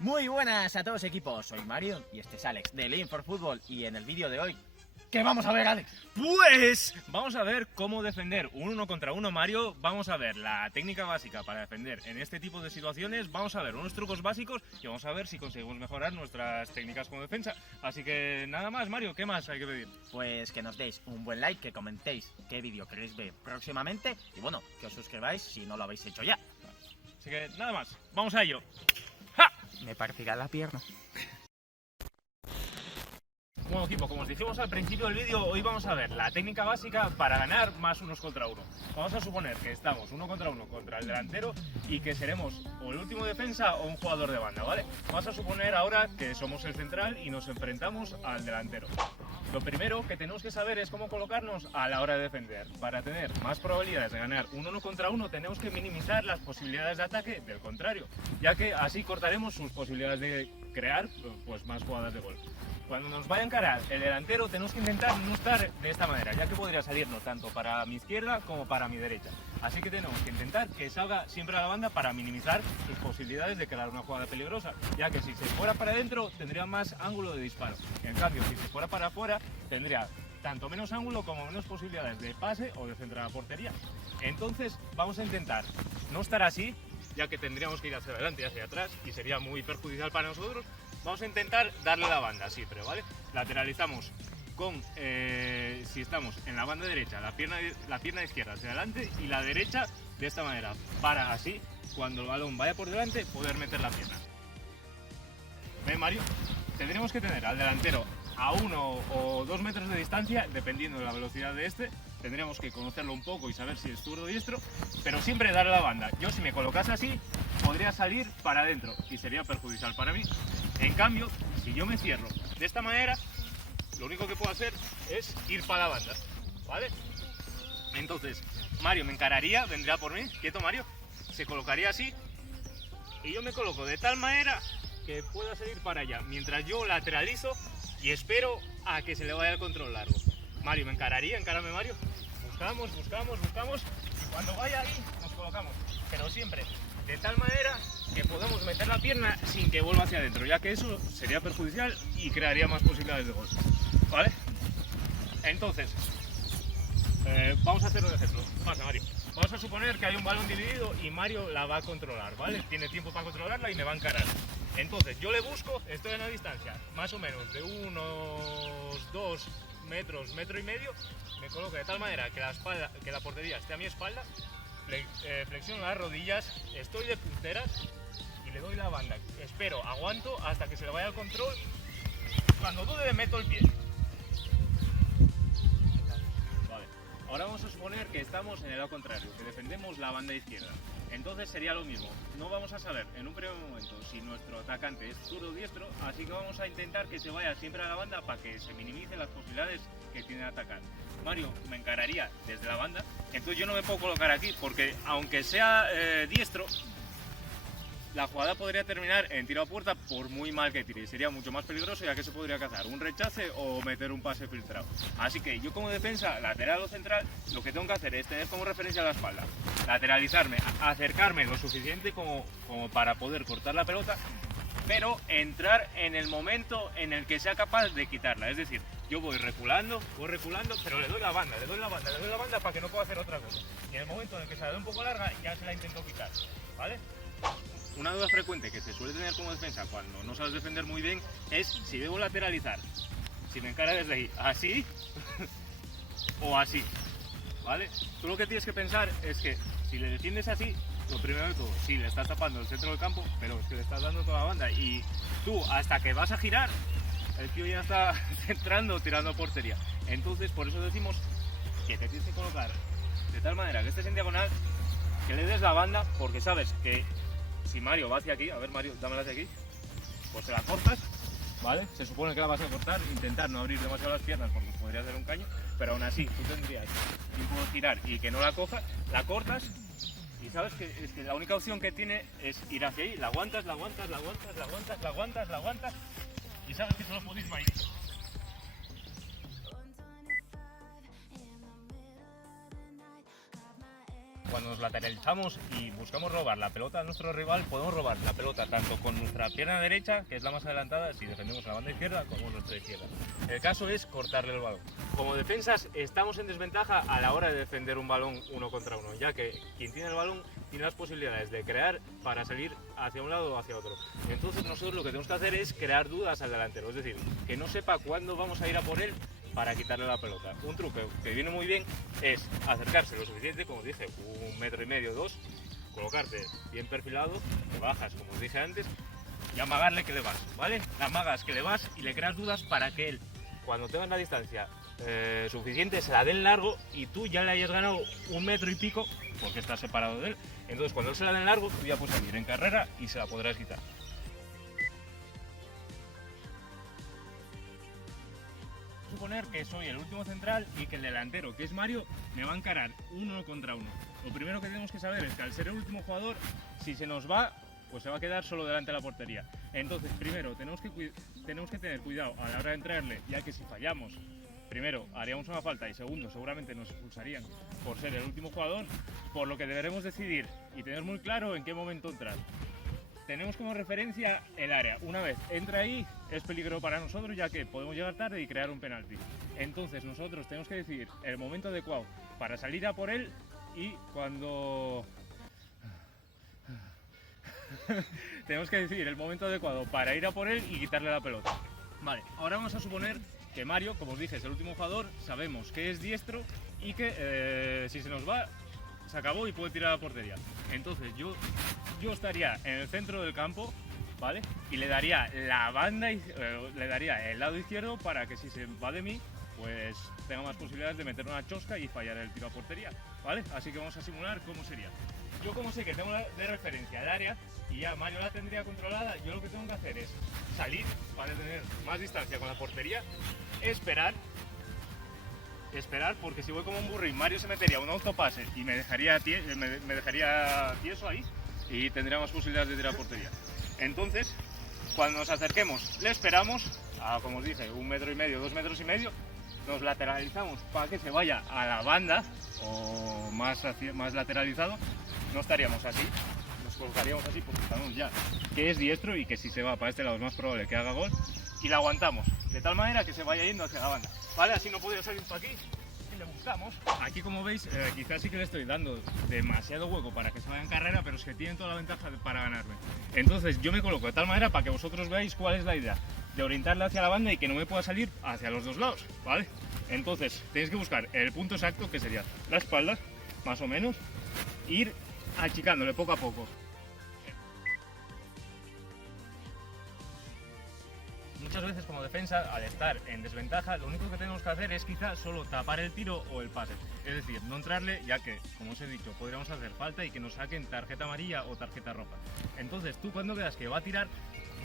Muy buenas a todos equipos, soy Mario y este es Alex de Lane for Football y en el vídeo de hoy, ¿qué vamos a ver, Alex? Pues vamos a ver cómo defender un 1 contra 1, Mario. Vamos a ver la técnica básica para defender en este tipo de situaciones. Vamos a ver unos trucos básicos y vamos a ver si conseguimos mejorar nuestras técnicas como defensa. Así que nada más, Mario, ¿qué más hay que pedir? Pues que nos deis un buen like, que comentéis qué vídeo queréis ver próximamente y bueno, que os suscribáis si no lo habéis hecho ya. Así que nada más, vamos a ello. ¡Ja! Me partirá la pierna. Bueno, equipo, como os dijimos al principio del vídeo, hoy vamos a ver la técnica básica para ganar más unos contra uno. Vamos a suponer que estamos uno contra el delantero y que seremos o el último defensa o un jugador de banda, ¿vale? Vamos a suponer ahora que somos el central y nos enfrentamos al delantero. Lo primero que tenemos que saber es cómo colocarnos a la hora de defender. Para tener más probabilidades de ganar un 1 contra 1 tenemos que minimizar las posibilidades de ataque del contrario, ya que así cortaremos sus posibilidades de crear pues, más jugadas de gol. Cuando nos vaya a encarar el delantero tenemos que intentar no estar de esta manera, ya que podría salirnos tanto para mi izquierda como para mi derecha. Así que tenemos que intentar que salga siempre a la banda para minimizar sus posibilidades de crear una jugada peligrosa, ya que si se fuera para adentro tendría más ángulo de disparo. En cambio, si se fuera para afuera tendría tanto menos ángulo como menos posibilidades de pase o de centrar a la portería. Entonces vamos a intentar no estar así, ya que tendríamos que ir hacia adelante y hacia atrás y sería muy perjudicial para nosotros. Vamos a intentar darle la banda siempre, ¿vale? Lateralizamos con, si estamos en la banda derecha, la pierna izquierda hacia adelante y la derecha de esta manera, para así, cuando el balón vaya por delante, poder meter la pierna. ¿Ven, Mario? Tendremos que tener al delantero a 1 o 2 metros de distancia, dependiendo de la velocidad de este. Tendríamos que conocerlo un poco y saber si es zurdo o diestro, pero siempre darle la banda. Yo, si me colocase así, podría salir para adentro y sería perjudicial para mí. En cambio, si yo me cierro de esta manera, lo único que puedo hacer es ir para la banda, ¿vale? Entonces, Mario me encararía, vendría por mí, quieto Mario, se colocaría así y yo me coloco de tal manera que pueda salir para allá, mientras yo lateralizo y espero a que se le vaya el control largo. Mario me encararía, encárame Mario, buscamos, y cuando vaya ahí nos colocamos, pero siempre de tal manera que podamos meter la pierna sin que vuelva hacia adentro, ya que eso sería perjudicial y crearía más posibilidades de gol, ¿vale? Entonces, vamos a hacer un ejemplo. Pasa, Mario. Vamos a suponer que hay un balón dividido y Mario la va a controlar, ¿vale? Tiene tiempo para controlarla y me va a encarar. Entonces, yo le busco, estoy a una distancia más o menos de unos 2 metros, metro y medio, me coloco de tal manera que la portería esté a mi espalda, flexiono las rodillas, estoy de punteras y le doy la banda. Espero, aguanto hasta que se le vaya el control. Cuando dude, meto el pie. Vale. Ahora vamos a suponer que estamos en el lado contrario, que defendemos la banda izquierda. Entonces sería lo mismo. No vamos a saber en un primer momento si nuestro atacante es zurdo o diestro, así que vamos a intentar que se vaya siempre a la banda para que se minimicen las posibilidades que tiene de atacar. Mario me encararía desde la banda, entonces yo no me puedo colocar aquí porque aunque sea diestro, la jugada podría terminar en tiro a puerta por muy mal que tire. Sería mucho más peligroso, ya que se podría cazar un rechace o meter un pase filtrado. Así que yo, como defensa lateral o central, lo que tengo que hacer es tener como referencia la espalda, lateralizarme, acercarme lo suficiente como para poder cortar la pelota, pero entrar en el momento en el que sea capaz de quitarla. Es decir, yo voy reculando, pero le doy la banda para que no pueda hacer otra cosa. Y en el momento en el que se la doy un poco larga, ya se la intento quitar, ¿vale? Una duda frecuente que se suele tener como defensa cuando no sabes defender muy bien es si debo lateralizar, si me encara desde ahí, así o así, ¿vale? Tú lo que tienes que pensar es que si le defiendes así, lo primero de todo, sí, le estás tapando el centro del campo, pero es que le estás dando toda la banda y tú, hasta que vas a girar, el tío ya está centrando, tirando a portería. Entonces, por eso decimos que te tienes que colocar de tal manera que estés en diagonal, que le des la banda, porque sabes que si Mario va hacia aquí, a ver Mario, dámela hacia aquí, pues te la cortas, ¿vale? Se supone que la vas a cortar, intentar no abrir demasiado las piernas porque podría hacer un caño, pero aún así tú tendrías tiempo de girar y que no la coja, la cortas y sabes que, es que la única opción que tiene es ir hacia ahí, la aguantas y sabes que solo podéis ir. cuando nos lateralizamos y buscamos robar la pelota a nuestro rival, podemos robar la pelota tanto con nuestra pierna derecha, que es la más adelantada, si defendemos a la banda izquierda, como nuestra izquierda. El caso es cortarle el balón. Como defensas estamos en desventaja a la hora de defender un balón uno contra uno, ya que quien tiene el balón tiene las posibilidades de crear para salir hacia un lado o hacia otro. Entonces nosotros lo que tenemos que hacer es crear dudas al delantero, es decir, que no sepa cuándo vamos a ir a por él para quitarle la pelota. Un truco que viene muy bien es acercarse lo suficiente, como dije, 1,5 metros, 2, colocarte bien perfilado, te bajas, como os dije antes, y amagarle que le vas, ¿vale? Amagas que le vas y le creas dudas para que él, cuando tenga la distancia suficiente, se la dé en largo y tú ya le hayas ganado 1 metro y pico, porque estás separado de él. Entonces cuando él se la dé en largo, tú ya puedes salir en carrera y se la podrás quitar. Suponer que soy el último central y que el delantero, que es Mario, me va a encarar 1 contra 1. Lo primero que tenemos que saber es que al ser el último jugador, si se nos va, pues se va a quedar solo delante de la portería. Entonces, primero, tenemos que tener cuidado a la hora de entrarle, ya que si fallamos, primero, haríamos una falta y segundo, seguramente nos expulsarían por ser el último jugador, por lo que deberemos decidir y tener muy claro en qué momento entrar. Tenemos como referencia el área. Una vez entra ahí, es peligro para nosotros, ya que podemos llegar tarde y crear un penalti. Entonces nosotros tenemos que decidir el momento adecuado para salir a por él y cuando... tenemos que decidir el momento adecuado para ir a por él y quitarle la pelota. Vale, ahora vamos a suponer que Mario, como os dije, es el último jugador, sabemos que es diestro y que si se nos va, se acabó y puede tirar a la portería. Entonces yo estaría en el centro del campo, ¿vale? Y le daría la banda, le daría el lado izquierdo para que si se va de mí, pues tenga más posibilidades de meter una chosca y fallar el tiro a portería, ¿vale? Así que vamos a simular cómo sería. Yo como sé que tengo de referencia el área y ya Mario la tendría controlada, yo lo que tengo que hacer es salir para tener más distancia con la portería, esperar, porque si voy como un burrín, Mario se metería un autopase y me dejaría tieso ahí y tendría más posibilidades de tirar a portería. Entonces, cuando nos acerquemos, le esperamos a, como os dije, 1,5 metros, 2,5 metros, nos lateralizamos para que se vaya a la banda o más lateralizado, no estaríamos así, nos colocaríamos así porque sabemos ya que es diestro y que si se va para este lado es más probable que haga gol y la aguantamos de tal manera que se vaya yendo hacia la banda. Vale, así no podría salir para aquí y le buscamos. Aquí, como veis, quizás sí que le estoy dando demasiado hueco para que se vaya en carrera, pero es que tienen toda la ventaja para ganarme. Entonces yo me coloco de tal manera para que vosotros veáis cuál es la idea, de orientarle hacia la banda y que no me pueda salir hacia los dos lados, ¿vale? Entonces tenéis que buscar el punto exacto, que sería la espalda, más o menos, ir achicándole poco a poco. Muchas veces como defensa, al estar en desventaja, lo único que tenemos que hacer es quizás solo tapar el tiro o el pase. Es decir, no entrarle, ya que, como os he dicho, podríamos hacer falta y que nos saquen tarjeta amarilla o tarjeta roja. Entonces tú cuando veas que va a tirar,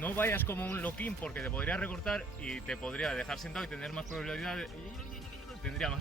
no vayas como un loquín porque te podría recortar y te podría dejar sentado y tendría más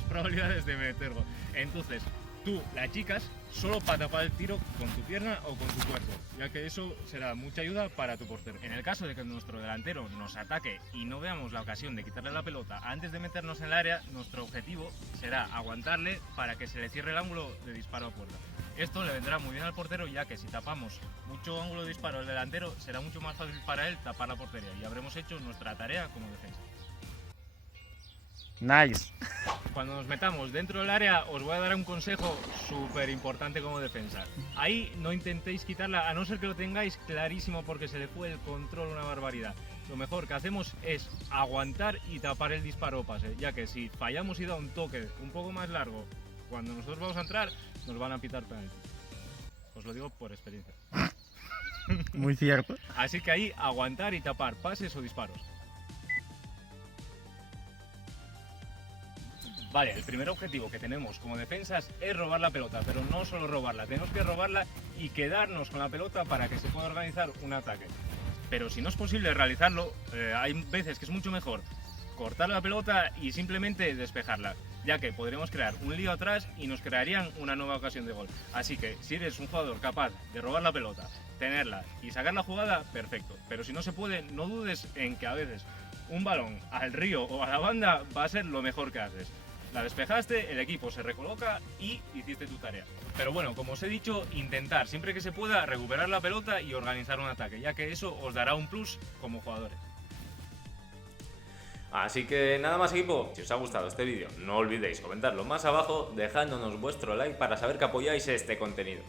probabilidades de meter gol. Entonces tú la achicas solo para tapar el tiro con tu pierna o con tu cuerpo, ya que eso será mucha ayuda para tu portero. En el caso de que nuestro delantero nos ataque y no veamos la ocasión de quitarle la pelota antes de meternos en el área, nuestro objetivo será aguantarle para que se le cierre el ángulo de disparo a puerta. Esto le vendrá muy bien al portero, ya que si tapamos mucho ángulo de disparo al delantero, será mucho más fácil para él tapar la portería y habremos hecho nuestra tarea como defensa. Nice. Cuando nos metamos dentro del área, os voy a dar un consejo súper importante como defensa. Ahí no intentéis quitarla, a no ser que lo tengáis clarísimo porque se le fue el control una barbaridad. Lo mejor que hacemos es aguantar y tapar el disparo o pase, ya que si fallamos y da un toque un poco más largo, cuando nosotros vamos a entrar, nos van a pitar penalti. Os lo digo por experiencia. Muy cierto. Así que ahí aguantar y tapar pases o disparos. Vale, el primer objetivo que tenemos como defensas es robar la pelota, pero no solo robarla, tenemos que robarla y quedarnos con la pelota para que se pueda organizar un ataque. Pero si no es posible realizarlo, hay veces que es mucho mejor cortar la pelota y simplemente despejarla, ya que podremos crear un lío atrás y nos crearían una nueva ocasión de gol. Así que si eres un jugador capaz de robar la pelota, tenerla y sacar la jugada, perfecto. Pero si no se puede, no dudes en que a veces un balón al río o a la banda va a ser lo mejor que haces. la despejaste, el equipo se recoloca y hiciste tu tarea. Pero bueno, como os he dicho, intentar siempre que se pueda recuperar la pelota y organizar un ataque, ya que eso os dará un plus como jugadores. Así que nada más, equipo, si os ha gustado este vídeo no olvidéis comentarlo más abajo dejándonos vuestro like para saber que apoyáis este contenido.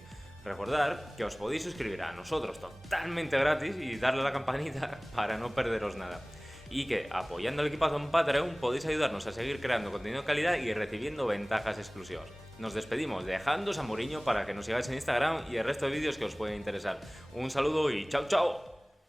Recordad que os podéis suscribir a nosotros totalmente gratis y darle a la campanita para no perderos nada. Y que apoyando al equipazo en Patreon podéis ayudarnos a seguir creando contenido de calidad y recibiendo ventajas exclusivas. Nos despedimos dejándoos a Mourinho para que nos sigáis en Instagram y el resto de vídeos que os pueden interesar. Un saludo y chao chao.